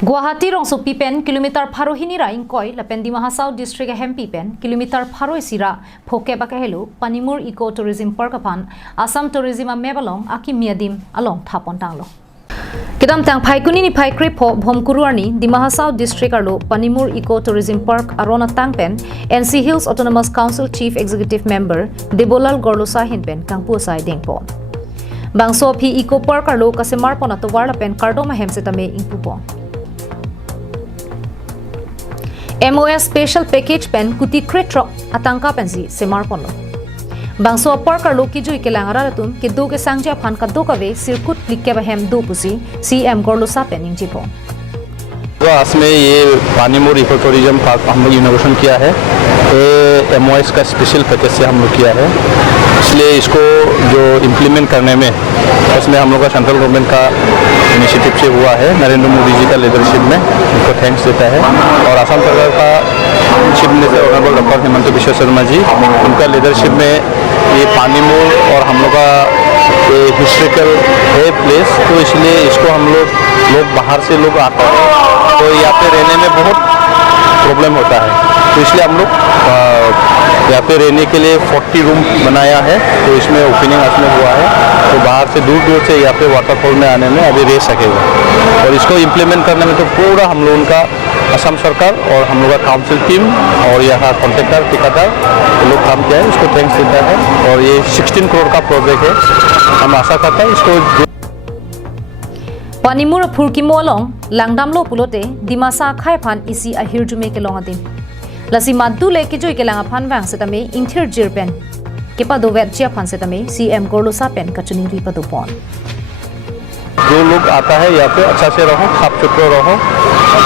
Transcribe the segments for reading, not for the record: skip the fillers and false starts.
Guwahati rong so pipen kilometer pharo hinira ingkoi lapen Dima Hasao district hem pipen kilometer pharo sira phoke bakahelu Panimur Eco Tourism Park apan Assam Tourism mebalong akimi adim along thapon tanglo Kedam tang phaikuni ni phaikri bhomkuruarni Dima Hasao district arlo Panimur Eco Tourism Park arona tangpen NC Hills Autonomous Council Chief Executive Member Debolal Gorlosa hinpen kangpu sai dengpo Bangso phi Eco Park arlo kasemar pona to warla pen kardoma hemsetame ingpupo MOS Special Package Pen Kuti Kretrok Atangka Pensi Semar Pono Bangso Park Arlo Kiju Ikelangara Ratun Kidu ke Sangja Phan Kadu Kave Sirkut Likkebahem Do Pusi CM Gorlosa Pen Ingjipo आज में ये पानीमुर eco tourism park हम लोग innovation किया है ये MOS का special package से हम लोग किया है इसलिए इसको जो इम्प्लीमेंट करने में उसमें हम लोग का सेंट्रल गवर्नमेंट का इनिशिएटिव से हुआ है नरेंद्र मोदी जी का लीडरशिप में उनको थैंक्स देता है और असम सरकार का chief minister honourable doctor Himanta Biswa Sarma ji उनका लीडरशिप में ये पानीमुर और हम लोग का ये हिस्ट्रिकल है प्लेस तो इसलिए इसको हम लोग बाहर से लोग आते हैं तो यहाँ पे रहने में बहुत प्रॉब्लम होता है तो इसलिए हम लोग यहाँ पे रहने के लिए 40 रूम बनाया है तो इसमें ओपनिंग आज में हुआ है तो बाहर से दूर दूर से यहाँ पे वाटरफॉल में आने में अभी रह सकेगा और इसको इम्प्लीमेंट करने में तो पूरा हम लोगों का असम सरकार और हम लोग का काउंसिल टीम और यहाँ कॉन्ट्रैक्टर ठेकेदार लोग काम किया है इसको थैंक्स देता है और ये 16 करोड़ का प्रोजेक्ट है हम आशा करते हैं इसको Panimur Phurkimo along Langdamlo Pulote Dimasa Khai Phan isi ahir jume ke long adim Lasi Madu le ke joy ke langa phan wang setame inthir jirpen Kepa do vet chia phan setame CM Gorlosa pen kachuni ripadu pon जो लोग आता है यहाँ पे अच्छा से रहो साफ सुथरा रहो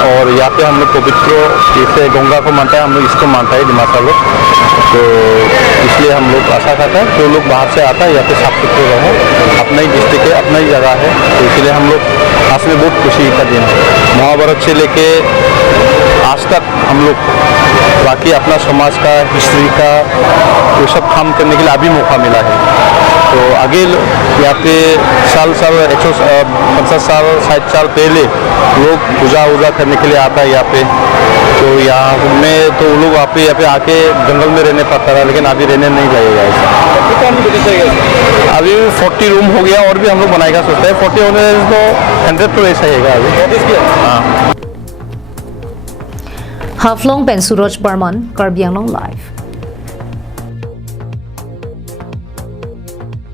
और यहाँ पे हम लोग पवित्र जैसे गंगा को मानता है हम लोग इसको मानता है दिमाग लोग तो इसलिए हम लोग आशा करते हैं जो लोग बाहर से आता है यहाँ पे साफ सुथरे रहो अपना ही डिस्ट्रिक्ट है अपना ही जगह है तो इसलिए हम लोग आज में बहुत खुशी का दिन है महाभारत से लेके आज तक हम लोग बाकी अपना समाज का हिस्ट्री का वो सब काम करने के लिए अभी मौका मिला है तो आगे यहाँ पे साल 150 साल 60 साल पहले लोग पूजा करने के लिए आता है यहाँ पे तो यहाँ में तो वो लोग यहाँ पे आके जंगल में रहने पड़ता था लेकिन अभी रहने नहीं लगेगा ऐसा अभी 40 रूम हो गया और भी हम लोग बनाएगा सोचते हैं 40 होने तो 100 तो ऐसा ही है अभी हाँ Haflong Ben Suraj Barman Karbianglong Live